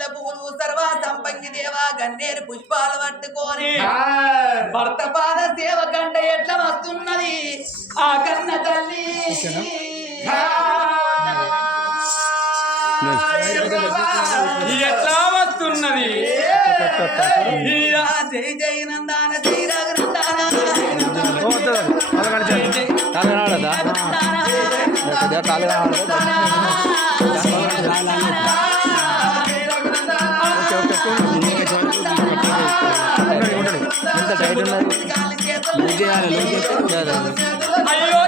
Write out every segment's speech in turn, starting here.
మల్లె పువ్వులు సర్వ సంపంగి దేవా గన్నేరు పుష్పాలు పట్టుకొని భర్త పాద సేవ కంట ఎట్లా వస్తున్నది ఆ కన్న తల్లి ఎట్లా వస్తున్నది జై జై నందాన జై రఘునందాన అయ్యో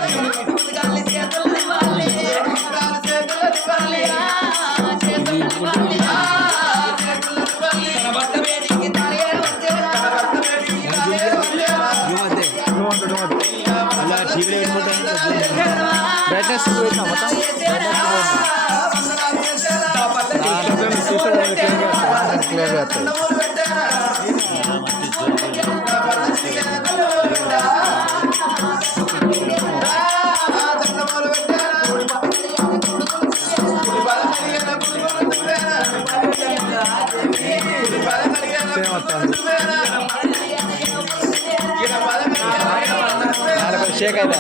షేక్ అయితే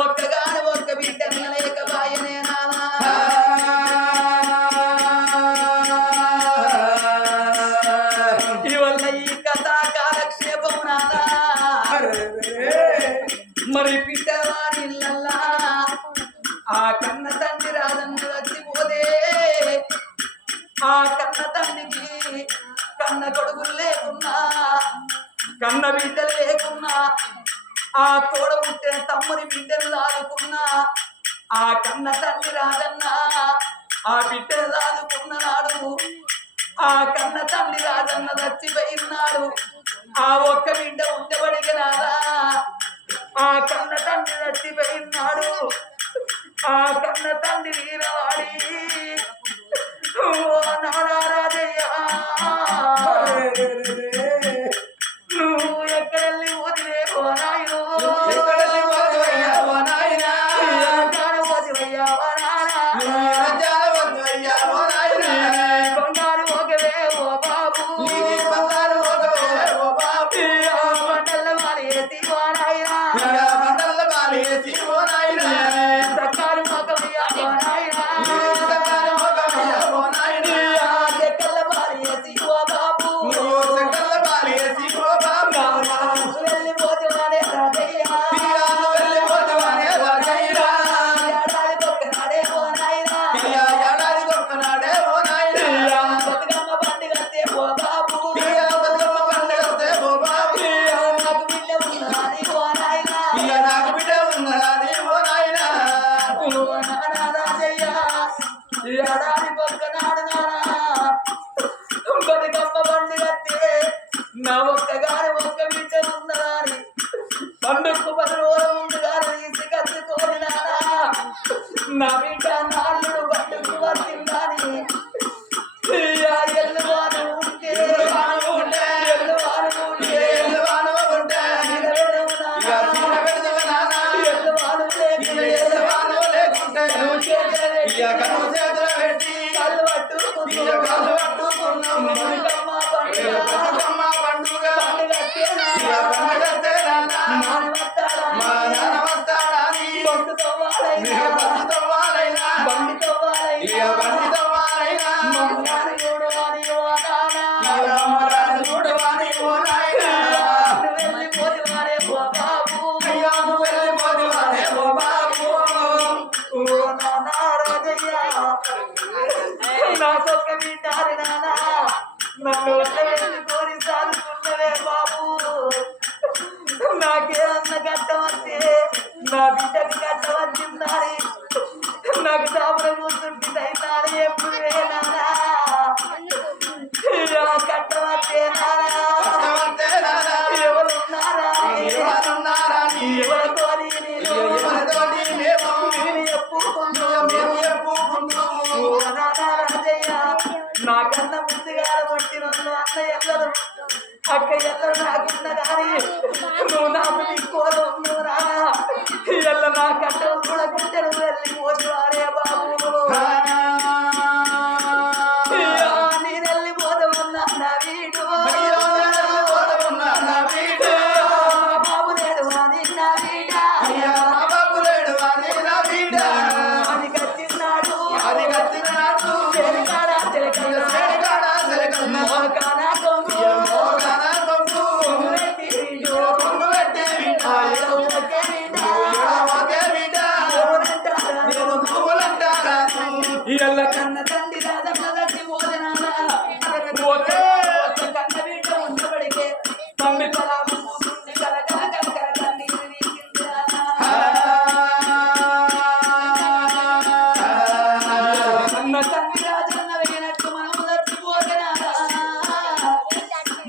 ఒక్కగాని ఒక్క బిడ్డ లేకపాయనే నానా ఇవల్ల ఈ కథా కాలక్షేపం నానా మరి పిట్టవారిల్లల్లా ఆ కన్న తండ్రి రాజన్న వచ్చిపోతే ఆ కన్న తండ్రికి కన్న కొడుకులు లేకున్నా కన్న బిడ్డలు లేకున్నా ఆ తోడ పుట్టిన తమ్ముని బిడ్డలు లాదుకున్నా ఆ కన్న తండ్రి రాజన్న ఆ బిడ్డలు లాదుకున్నాడు ఆ కన్న తండ్రి రాజన్న చచ్చిపోయినాడు ఆ ఒక్క బిడ్డ ఉండబడికి రాదా ఆ కన్న తండ్రి చచ్చిపోయినాడు ఆ కన్న తండ్రి వీరవాడి ఓ నానా రాజయ్య నువ్వు ఎక్కడెళ్ళి వదిలే ఓ నాయనో బంగారు ఒకవే ఓ బాబు మండల మారేసి ఓ నాయనా సకారు మగవయ్యా ఓ నాయనా చెక్కల మారేసి ఓ బాబు వెళ్ళిపోతున్నాడే రాజయ్య ఏడాది ఒక్కనాడే ఓ నాయనా బతుకమ్మ పండుగ వస్తే ఓ బాబు నాకు బిడ్డ ఉన్నది ఓ నాయనా ఓ నానా రాజయ్య ఏడాది ఒక్కనాడు నానా బతుకమ్మ పండుగ వస్తే నా ఒక్కగాని ఒక్క బిడ్డ ఉన్నదాని పండుగకు 10 రోజుల ముందుగా తీసుకొచ్చుకోని నానా నా బిడ్డ నాలుగు పండుగకు వచ్చిందని ఎల్లు వారు ఉంటే ఎల్లు వారు ఉంటే ఎల్లు వారు లేకుంటే నువ్వు చేతులు పెట్టి కళ్ళు పట్టుకున్నావు పండుగ నాకొక్క బిడ్డారి నానా నన్ను కోరి సాదుకున్నవే బాబు నాకే అన్న కట్టవస్తే నా బిడ్డకి కట్టవచ్చిందని నాకు సాపర కూర్చుంటుంది అయినాని ఎప్పుడే నానా కట్టవస్తే నానా ఎవరున్నారా ఎవరితో నాకన్నా ముందుగా పట్టిన అన్న ఎల్లరు అక్క ఎల్లరు నాకున్న కానీ నువ్వు నాకు తీసుకోదు నువ్వు రానా ఎల్ల నా కట్టలు కూడా గుంటెలు వెళ్ళిపోతు అరే బాబు నేను వెళ్ళిపోతున్నా నా వీడు బాబు నేడు అని నా వీడా అది కట్టినాడు కన్న తండ్రి రాజన్న తట్టి భోజనాల కన్న బిడ్డ ఉండబడికే తమ్మి కలాపు కూతుండి కలకల కలకల కన్నీరు నీకింది కన్న తండ్రి రాజన్న వేనట్టు మనము తట్టి భోజనాల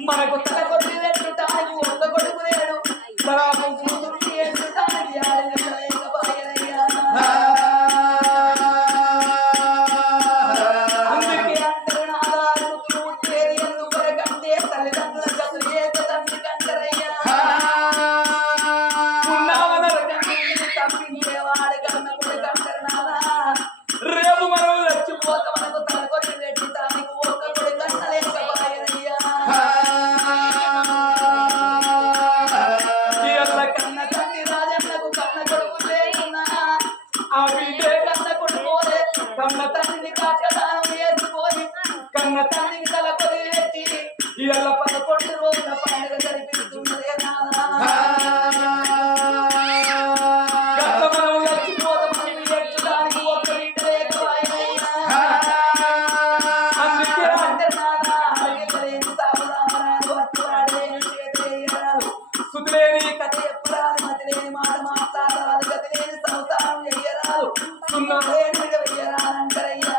మనకు తల కొద్ది పెట్టుటానికి ఒక్క కొడుకు లేడు కలాపు కూతుండి ఎట్టుటానికి ఆడలేకపోయనయ్యా సున్నమే మీద వెయ్యరానంటారయ్యా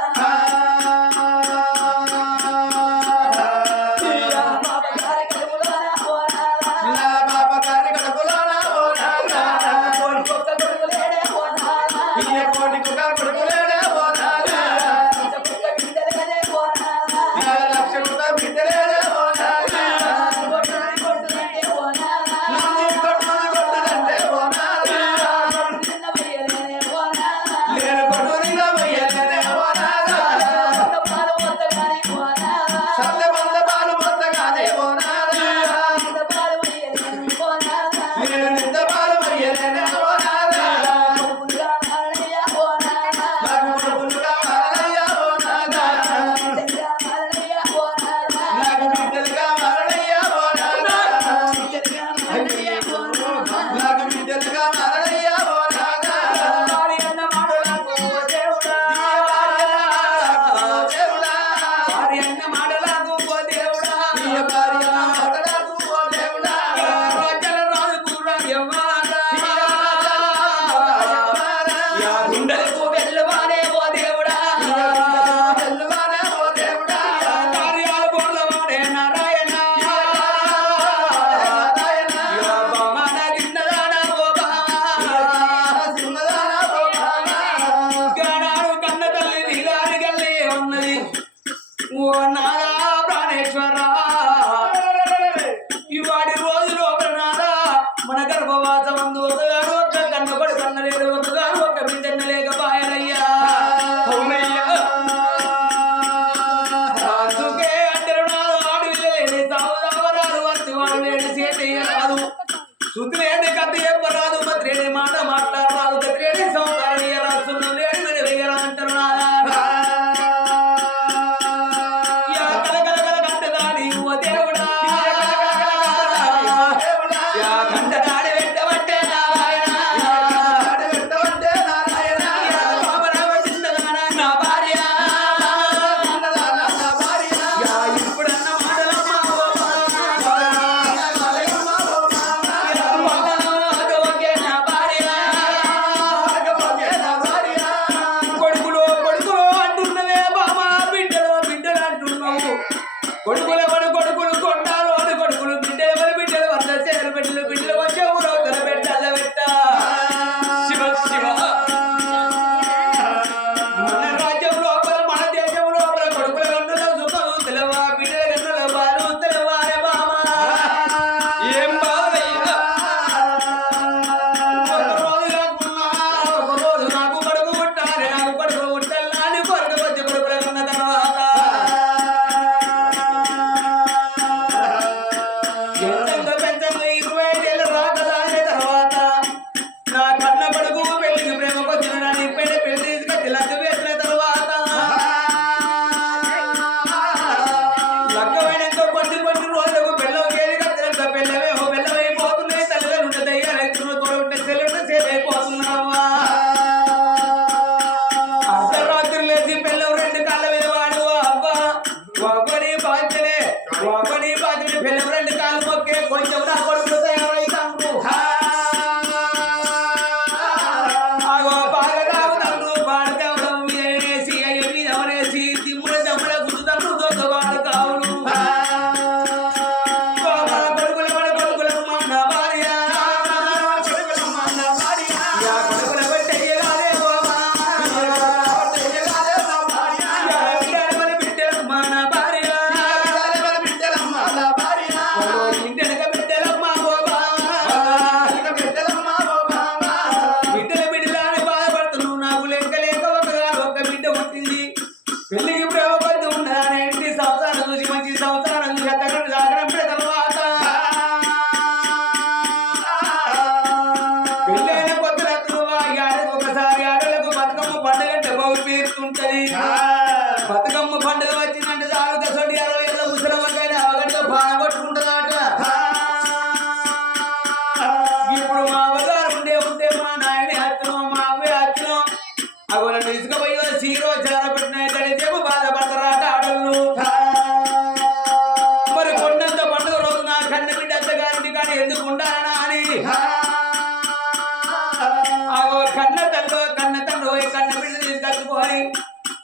నేను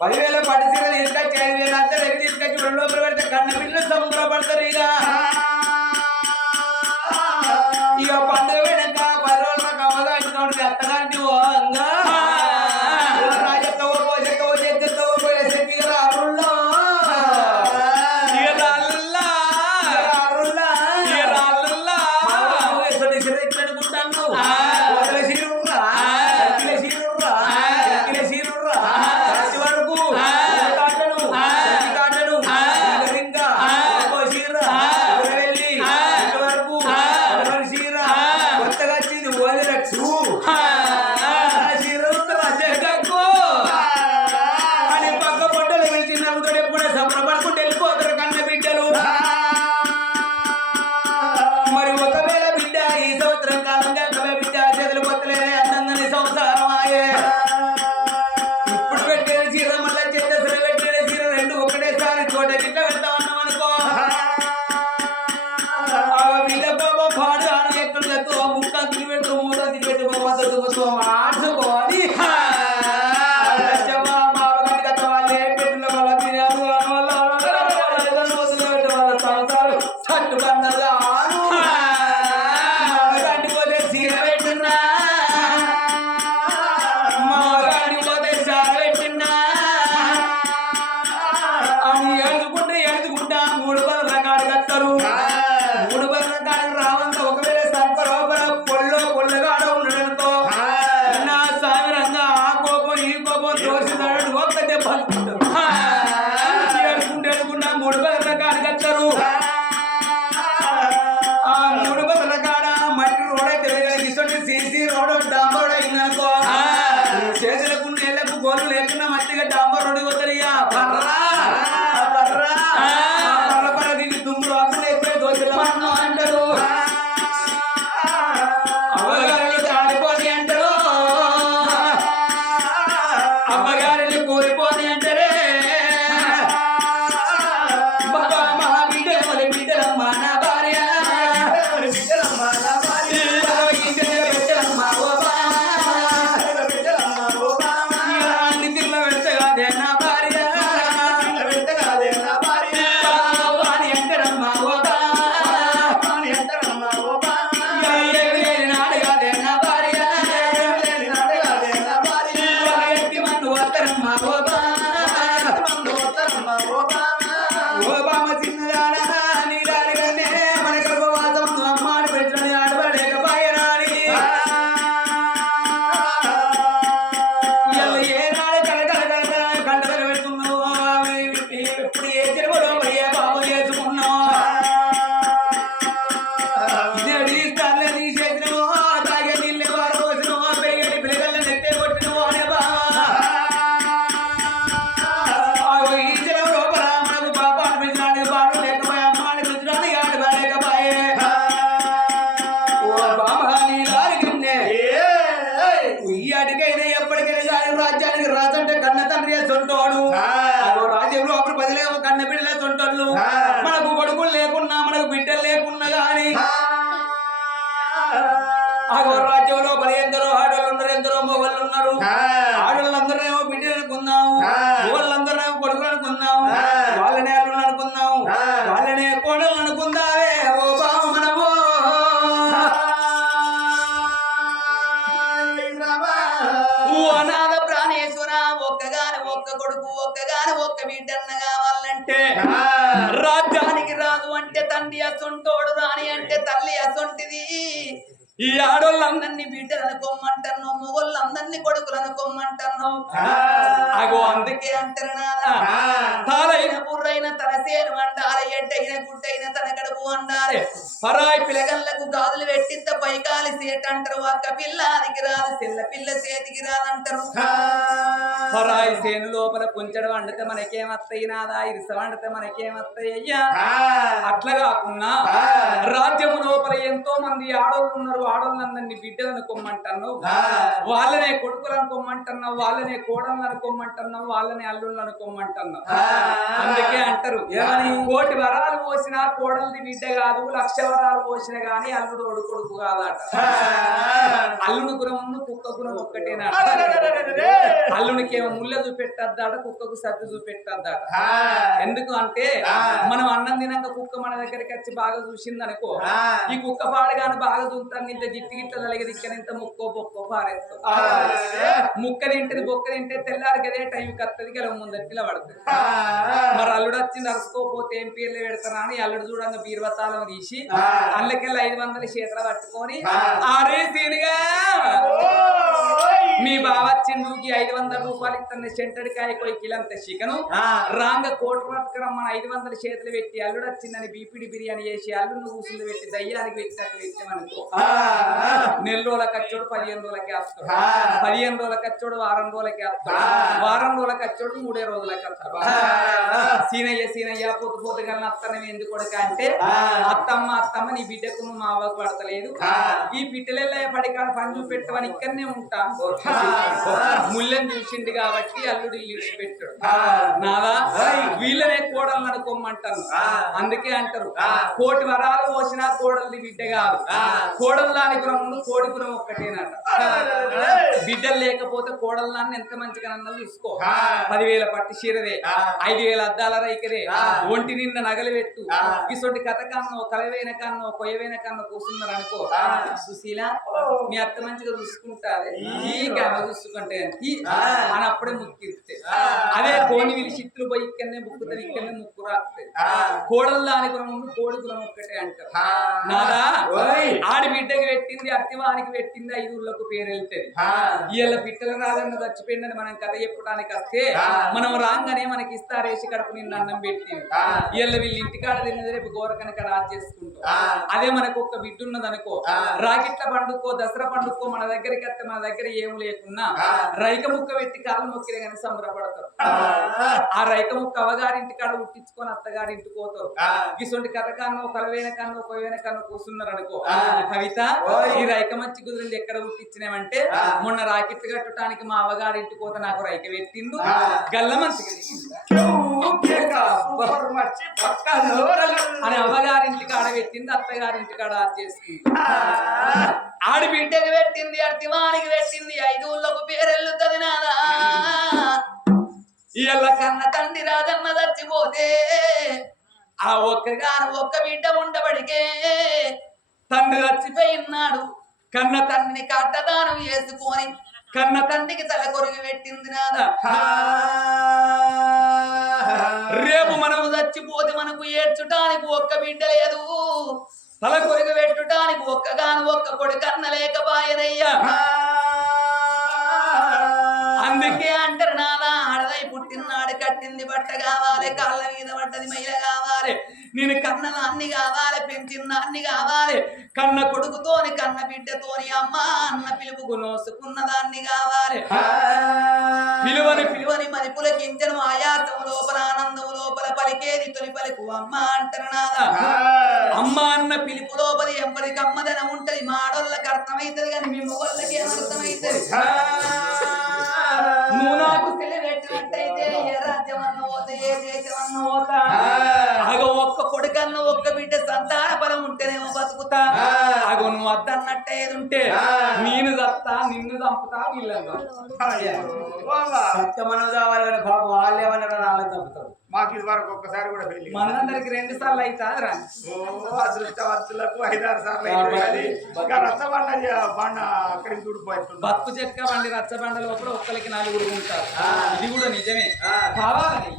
10,000 పట్టు చీరలు తీసుకొచ్చి 5,000 అంతా దగ్గర తీసుకొచ్చి ఒళ్ళో పెడితే కన్న బిడ్డలు సంబరపడతారు ఇక పండుగ వెనక 10 రోజుల కమ్మగా ఇంటి అత్తగాంటి రాజ్యంలో బలి ఎందరో ఆడవాళ్ళు ఎందరో మొగళ్ళు ఉన్నారు. ఆడవాళ్ళందరూ బిడ్డలు అనుకుందాము, మొగళ్ళందరూ కొడుకులు అనుకుందాము, వాళ్ళనే అల్లుళ్ళు అనుకుందాము, వాళ్ళనే కోడలు అనుకుందావే ఓ బావ మనము. అనాథ ప్రాణేశ్వర ఒక్కగాని ఒక్క కొడుకు ఒక్కగాని ఒక్క బిడ్డన్న కావాలంటే రాజ్యానికి రాదు అంటే తండ్రి అసొంటోడు, రాని అంటే తల్లి అసొంటిది. ఈ ఆడోళ్ళందరినీ బిడ్డలు అనుకోమంటాను, మొగోళ్ళందరినీ కొడుకులు అనుకోమంటాను. అగో అందుకే అంటారు నాదా, తాలైన బుర్రైన తన సేను అంటారు, ఎడ్డైన గుడ్డైన తన కడుపు అంటారు. పరాయి పిల్లగళ్ళకు గాజులు పెట్టింత పైకాలి సేట అంటారు. అక్క పిల్ల అదికి రాదు, పిల్ల పిల్ల చేతికి రాదంటారు. పరాయి సేను లోపల కుంచడం వండితే మనకేమత్తాయి నాదా, ఇరుస వండితే మనకేమత్తాయి అయ్యా. అట్లా కాకుండా రాజ్యము లోపల ఎంతో మంది ఆడోళ్ళు ఉన్నారు. ఆడోళ్ళందరినీ బిడ్డలను కొమ్మంటున్నావు, వాళ్ళనే కొడుకులు అనుకోమంటున్నావు, వాళ్ళనే కోడళ్ళు అనుకోమంటున్నావు, వాళ్ళనే అల్లుళ్ళు అనుకోమంటున్నావు. అందుకే అంటారు ఏమని, కోటి వరాలు పోసినా కోడల్ని బిడ్డ కాదు, 1,00,000 వరాలు పోసిన గాని అల్లుడు కొడుకు కాదట. అల్లుడు గుణం కుక్క గుణం ఒక్కటేనా, అల్లునికి పిల్లికేమో ముళ్ళ చూపెట్టద్దాట కుక్కకు సత్తు చూపెట్టద్దాట ఎందుకు అంటే మనం అన్నం తినాక కుక్క మన దగ్గరికి వచ్చి బాగా చూసింది అనుకో ఈ కుక్క పాడగాను బాగా చూస్తాను ఇంత జిట్టి గిట్ల తలగది ఇక్కడ ఇంత ముక్కో బొక్కో పారేస్తా ముక్క తింటది బొక్క తింటే తెల్లారికి అదే టైం కత్తది గెలవ ముందట్లా పడుతుంది మరి అల్లుడు వచ్చి నడుచుకోపోతే ఏం పేర్లు పెడతారా అని అల్లుడు చూడంగా బీర్వతాలను తీసి అల్లకెళ్ళి 500 చేతులు పట్టుకొని ఆరే సీనుగా మీ బావ వచ్చిండుకి 500 రూపాయలు ఇస్తాను చెంటడికాయ కొయి కిలంత చికెను రాంగ కోట పట్టుకురం మన 500 చేతులు పెట్టి అల్లుడు వచ్చిందని బీపీడి బిర్యానీ చేసి అల్లుడు కూసులు పెట్టి దయ్యానికి పెట్టినట్టు పెట్టామనుకో నెల రోజుల ఖర్చోడు 15 రోజులకి వస్తాడు 15 రోజుల ఖర్చోడు వారం రోజులకి వస్తాడు వారం రోజుల ఖర్చోడు 3 రోజులకి వస్తాడు సీనయ్య పొద్దు పొద్దుగల అత్తనం ఎందుకు కొడుక అంటే అత్తమ్మ నీ బిడ్డకు మా అవ్వకు పడతలేదు ఈ పిట్టలెల్ల పడికాడ పని చూపెట్టవని ఇక్కడనే ఉంటాం ముళ్ళని చూసిండు కాబట్టి అల్లుడు ఇల్లు పెట్టాడు నాదా వీళ్ళనే కోడలు అనుకోమంటారు అందుకే అంటారు కోటి వరాలు పోసినా కోడల్ని బిడ్డ కాదు కోడలు దాని గురం కోడి గురం ఒక్కటేనట బిడ్డలు లేకపోతే కోడలు నాన్న ఎంత మంచిగా అన్నది చూసుకో 10,000 పట్టు చీరదే 5,000 అద్దాల రైకదే ఒంటి నిండా నగలు పెట్టు ఇసొంటి కథ కన్నో కలవైన కన్నో కొయ్యవైన కన్నో కూర్చున్నారు అనుకో సుశీల మీ అత్త మంచిగా చూసుకుంటారు ఈ గమ్మ చూసుకుంటే అని అప్పుడే ముక్కిస్తే అదే కోని వీళ్ళు చిత్తులు పోయి ఇక్కడనే ముక్కుతారు ఇక్కడనే ముక్కు రాస్తాయి కోడలు దాని గురం కోడి గురం ఒక్కటే అంటారు నాదా ఆడి బిడ్డకి పెట్టింది అత్తివానికి పెట్టింది 5 ఊళ్ళకు పేరు వెళ్తుంది ఇవాళ పిట్టల రాజన్న చచ్చిపోయిందని మనం కథ చెప్పడానికి వస్తే మనం రాగానే మనకి ఇస్తారేసి కడుపు నిన్న అన్నం పెట్టింది ఇవాళ వీళ్ళు ఇంటికాడ తిన్నది రేపు గోరకనక రాజు చేసుకుంటాం అదే మనకు ఒక్క బిడ్డ ఉన్నది అనుకో రాకెట్ల పండుకో దసరా పండుకో మన దగ్గరికి వస్తే మన దగ్గర ఏం లేకున్నా రైక ముక్క పెట్టి కాళ్ళు మొక్కిన కానీ సంబరపడతారు ఆ రైక ముక్క అవగారింటి కాడ ఉట్టించుకొని అత్తగారింటికి పోతారు ఇటువంటి కథ కన్నో కలవైన కన్నో కొయ్యైన కన్నో కూర్చున్నారు అనుకో కవిత ఈ రైక మంచి కుదిరింది ఎక్కడ ఉట్టించినామంటే మొన్న రాకెట్లు కట్టడానికి మా అవ్వగారింటికి పోతే నాకు రైక పెట్టిండు గల్ల మంచిగా అని అవ్వగారింటికి ఆడ పెట్టింది అత్తగారింటికి ఆడ చేసుకుంది ఆడి బిడ్డకి పెట్టింది అర్తివానికి పెట్టింది 5 ఊళ్ళకు పేరెళ్ళుతుంది నాదా ఇళ్ళ కన్న తండ్రి రాజన్న చచ్చిపోతే ఆ ఒక్క బిడ్డ ఉండబడికే తండ్రి చచ్చిపోయినాడు కన్న తండ్రిని కట్టదానం చేసుకొని కన్న తండ్రికి తల కొరిగి పెట్టింది నాదా రేపు మనము చచ్చిపోతే మనకు ఏడ్చుటానికి ఒక్క బిడ్డ లేదు తల కొరిగి పెట్టుటానికి ఒక్క కొడుకు కన్న లేకపాయనయ్యా అందుకే అంటారు నానా ఆడదై పుట్టినాడు కట్టింది బట్ట కావాలి కాళ్ళ మీద పడ్డది మైల కావాలి నేను కన్న అన్ని కావాలి పెంచిన అన్ని కావాలి కన్న కొడుకుతోని కన్న బిడ్డతోని అమ్మ అన్న పిలుపుకు నోసుకున్న దాన్ని కావాలి పిలువని మదిపుల కించను ఆయాసము లోపల ఆనందము లోపల పలికేది తొలి పలుకు అమ్మ అంటారు నాదా అమ్మ అన్న పిలుపు లోపలి ఎంపడికి అమ్మదనం ఉంటది మాడోళ్ళకి అర్థమైతది కానీ మీ మొగోళ్ళకి ఏమర్థమైతది నువ్వు నాకు తెలియబెట్టినట్టయితే ఏ రాజ్యం అన్న పోతా ఏ దేశం అన్న పోతా అగో ఒక్క కొడుకన్న ఒక్క బిడ్డ సంతాన బలం ఉంటేనేమో బతుకుతా అగో నువ్వు వద్దన్నట్టే ఏది ఉంటే నేను చస్తా నిన్ను చంపుతా వీళ్ళంతా సత్యమనం కావాలి కానీ బాబు వాళ్ళు ఏమన్నా వాళ్ళని చంపుతారు మాకు ఇది వరకు ఒక్కసారి కూడా పెళ్లి మనందరికి 2 సార్లు అవుతారా అదృష్టవంతులకు 5-6 సార్లు అయితే రచ్చబండ అక్కడికి చూడిపోతుంది బతుకు చెక్క బండి రచ్చబండ లోపల ఒక్కరికి 4 ఉంటారు ఇది కూడా నిజమే కావాలి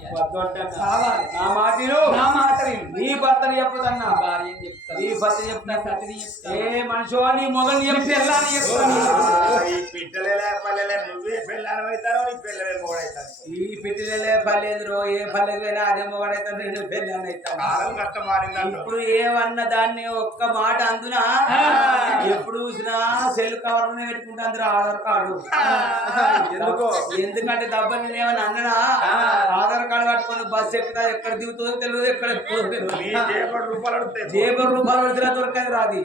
నా మాట నీ భర్తని చెప్పదన్నా భార్య చెప్తాను నీ భర్త చెప్తా సతిని చెప్తాను ఏ మనిషి నీ మొగలు చెప్తే ఎలా అని చెప్తాను ఈ పిట్టలేలే పల్లెలే నువ్వే పెళ్ళాను అవుతారో నీ పిల్లలే మొగడవుతాను ఈ పిట్టలే పల్లెదురో ఏ పల్లెదు అయినా అదే మొగడైతాను నేను పెళ్ళాను అవుతాను కాలం కష్టం మారిందంట ఇప్పుడు ఏమన్న దాన్ని ఒక్క మాట అందునా ఎప్పుడు చూసినా సెల్ కవర్ పెట్టుకుంటే అందరూ ఆధార్ కార్డు ఎందుకంటే దెబ్బని నేనేమన్నా అన్ననా ఆధార్ కార్డు పట్టుకొని బస్సు ఎక్కుతా ఎక్కడ దిగుతుందో తెలియదు ఎక్కడ రూపాయలు పడితే దొరకదు రాది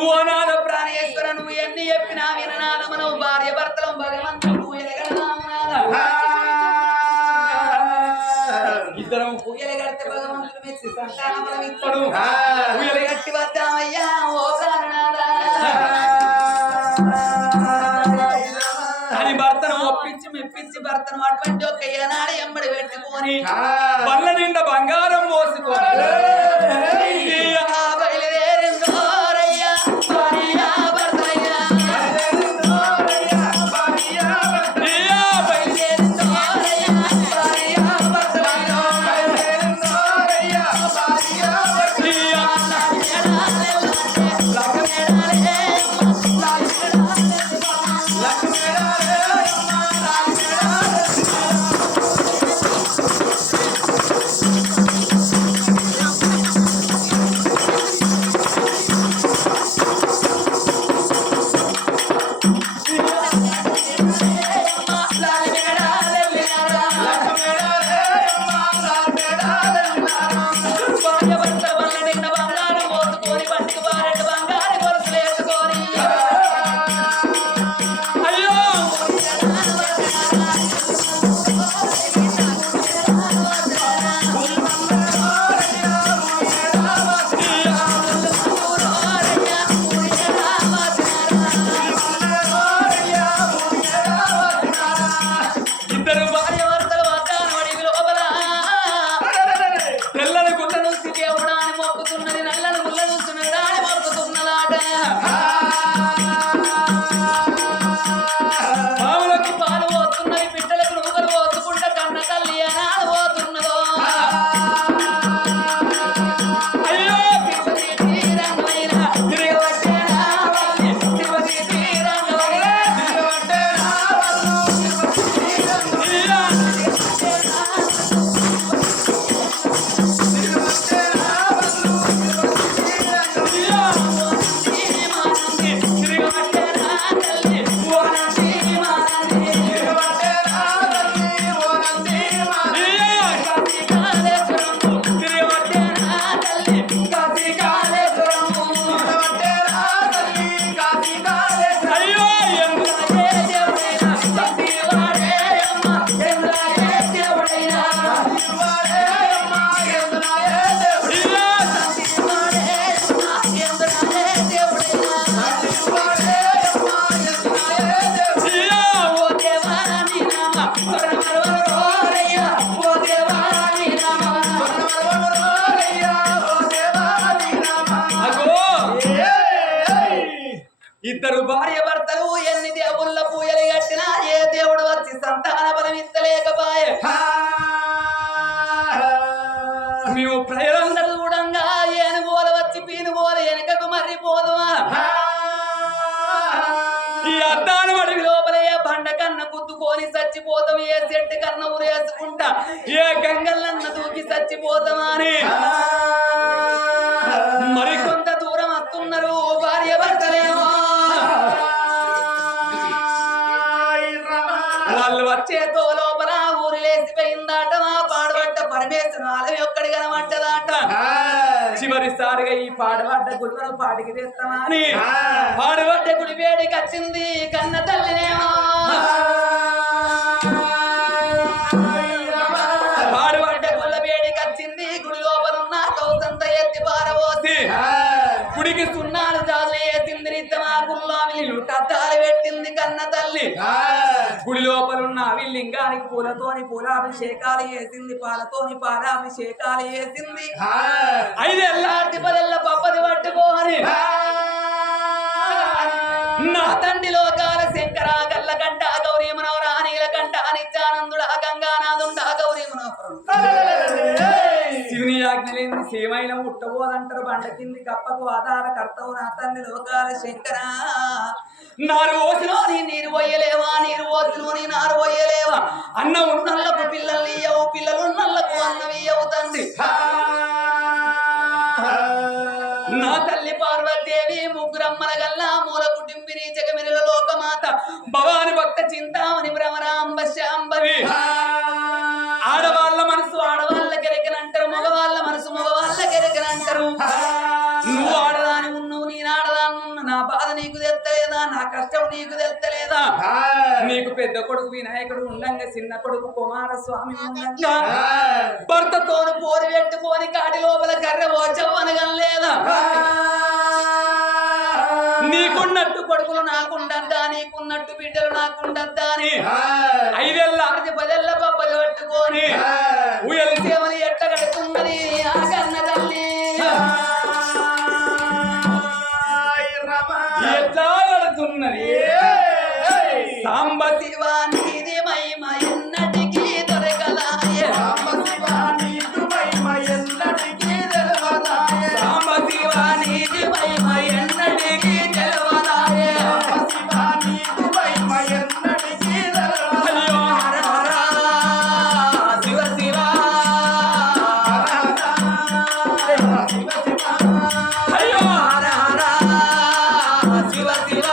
ఓనాద ప్రాణేశ్వర నువ్వు ఎన్ని చెప్పినా విననాద మనం భార్య భర్తలం భగవంతుడు ఇద్దరం పూయలు కడితే భగవంతుడు మెచ్చి సంతాన బలం ఇస్తాడు పూయలు కట్టి వద్దామయ్యా ఓ ప్రాణనాథ అని భర్తను ఒప్పించి మెప్పించి భర్తను అటువంటి ఒక ఏనాడు ఎంబడి పెట్టుకొని పళ్ళ నిండా బంగారం మోసుకొని బయలుదేరిందోరయ్యా భార్య భర్తయ్యా ఇద్దరు భార్య భర్తలు ఎన్ని దేవుళ్ళ పూజలు కట్టినా ఏ దేవుడు వచ్చి సంతాన బలం ఇస్తలేకపాయే మేము ప్రయాణం అందరూ చూడంగా ఏనుగోల వచ్చి పీనుగోల వెనకకు మర్రిపోదుమా ఈ అద్దాను అడవి లోపలే బండ కన్న గుద్దుకొని చచ్చిపోతాం ఏ చెట్టు కన్న ఉరేసుకుంటా ఏ గంగలన్న దూకి చచ్చిపోతామా అని మరి కొంత దూరం వస్తున్నారు భార్య భర్తలేమో వాళ్ళు వచ్చేతో లోపల ఊరు లేసిపోయిందాట పాడబడ్డ పరమేశ్వర ఆలయం ఒక్కడి కనమంటదాట చివరిసారిగా ఈ పాడబడ్డ గుళ్ళను పాడికి తెస్తామా అని పాడబడ్డ గుడి వేడికి వచ్చింది కన్న తల్లినేమో పాడబడ్డ గుళ్ళ వేడికి వచ్చింది గుడి లోపల ఉన్న కౌసంత ఎత్తి పారబోసి గుడికి సున్నాలు జాతులు వేసింది నిత్తమా గుళ్ళో కట్టాలు పెట్టింది కన్న తల్లి గుడి లోపల ఉన్న లింగానికి పూలతోని పూలాభిషేకాలు చేసింది పాలతోని పాలాభిషేకాలు చేసింది 5 ఏళ్ళ 10 ఏళ్ళ పప్పది పట్టుకోని నా తండ్రి లోకాల శంకర గల్ల కంట గౌరీ మనోహర నీల కంట నిత్యానందుడా గంగానాథుండా గౌరీ మనోహరం శివుని ఆజ్ఞలేంది శివైన ముట్టబోదంటారు బండ కింది కప్పకు ఆధార కర్తవు నా తండ్రి లోకాల శంకర నారు ఓసిలో నీరు పోయలేవా నీరు ఓసిలోని నారు పోయలేవా అన్న ఉన్నళ్ళకు పిల్లల్ని ఇయ్యవు పిల్లలు ఉన్నళ్ళకు అన్నం ఇయ్యవు తండ్రి నా తల్లి పార్వతీదేవి ముగ్గురమ్మల గల్లా మూల కుటుంబిని జగమిరుల లోకమాత భవాని భక్త చింతామణి భ్రమరాంబ శాంభవి ఆడవాళ్ళ మనసు ఆడవాళ్ళకి ఎరకనంటారు మగవాళ్ళ మనసు మగవాళ్ళకి ఎరకనంటారు నువ్వు ఆడదాని ఉన్నావు నేను ఆడదాని ఉన్నా నా బాధ నీకు తెత్తలేదా నా కష్టం నీకు తెత్తలేదా నీకు పెద్ద కొడుకు వినాయకుడు ఉండంగా చిన్న కొడుకు కుమారస్వామి ఉండంగా భర్తతోను పోరు పెట్టుకొని కాటి లోపల కర్ర ఓచవు అనగం లేదా నీకున్నట్టు కొడుకు కొడుకులు నాకుండద్దా నీకున్నట్టు బిడ్డలు నాకుండద్దా అని 5 ఏళ్ళ 10 పబ్బలు పట్టుకొని ఊయలు సేవలు ఎట్ట కడుతున్నది ఆ కన్న తల్లి ఎట్లా కడుతున్నది సాంబ శివా నీది మహిమ ఎన్నటికీ దొరకలాయే సాంబ శివా నీది మహిమ ఎన్నటికీ తెలవదాయే అయ్యో హర హర శివ శివ అయ్యో హర హర శివ శివ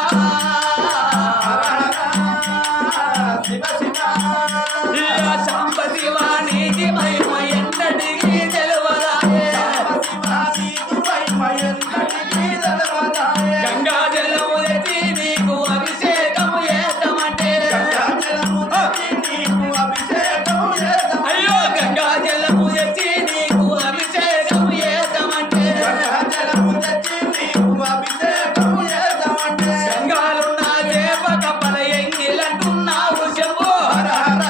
సాంబ శివా నీది మహిమ ఎన్నటికీ తెలవదాయే గంగా జలము తెచ్చి నీకు అభిషేకము చేద్దామంటే అయ్యో గంగా జలము తెచ్చి నీకు అభిషేకము చేద్దామంటే గంగాలున్న చేప కప్పల ఎంగిలంటున్నావు శంభో హర హర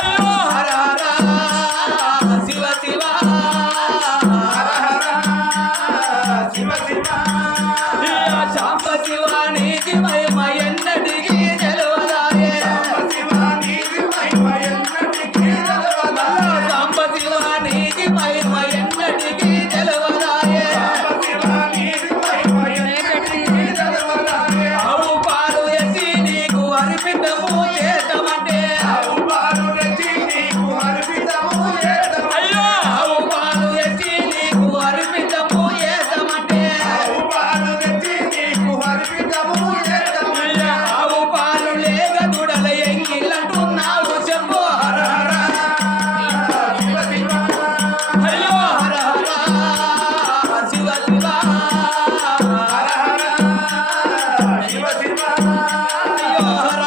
అయ్యో హర హర శివ శివ శాంబ శివ నీతి మహిమ ఎన్నటికీ తెలవదాయే శాంబ శివ నీతి మహిమ ఎన్నటికీ తెలవదాయే ఆవు పాలు ఎత్తి నీకు అర్పితము చేద్దామంటే అయ్యో ఆవు పాలు ఎత్తి నీకు అర్పితము చేద్దామంటే ఆవు పాలు లేక దుడల ఎంగిలంటున్నావు శంభో హర హర అయ్యో హర హర శివ శివ అయ్యో హర